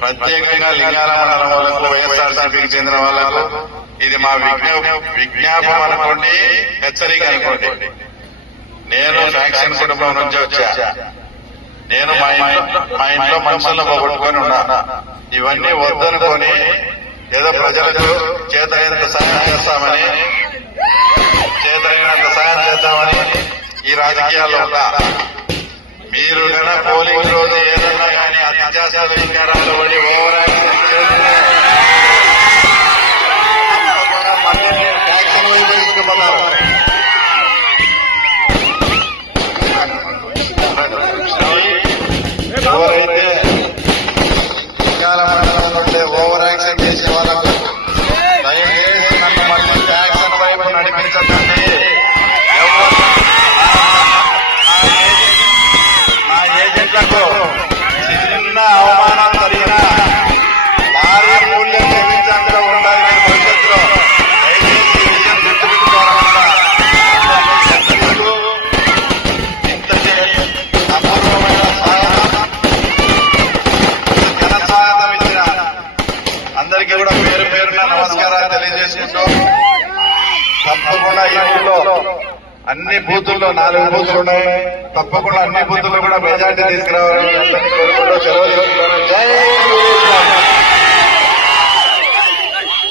ప్రత్యేకంగా లింగాల మండలం వాళ్ళకు వైఎస్ఆర్సీపీకి చెందిన వాళ్ళకు ఇది మా విజ్ఞాపం అనుకోండి హెచ్చరిక అనుకోండి. నేను శాంక్షన్ కుటుంబం నుంచి వచ్చా. నేను మా ఇంట్లో మా ఇంట్లో మనుషులను పోగొట్టుకొని ఉన్నా. ఇవన్నీ వద్దనుకొని ఏదో ప్రజలకు చేతనైనంత సహాయం చేస్తామని చేతనైనంత సహాయం చేద్దామని ఈ రాజకీయాల్లో ఉన్నా. ఓవర్ యాక్షన్ చేసే వాళ్ళకు దయచేసి నన్ను మళ్ళీ ట్యాక్సన్ వైపు నడిపించండి అందరికీ కూడా పేరు పేరున నమస్కారాలు తెలియజేసుకుంటూ తప్పకుండా ఈ ఊళ్ళో అన్ని బూతుల్లో నాలుగు బూతులు ఉన్నాయి. తప్పకుండా అన్ని బూతుల్లో కూడా మెజార్టీ తీసుకురావాలి.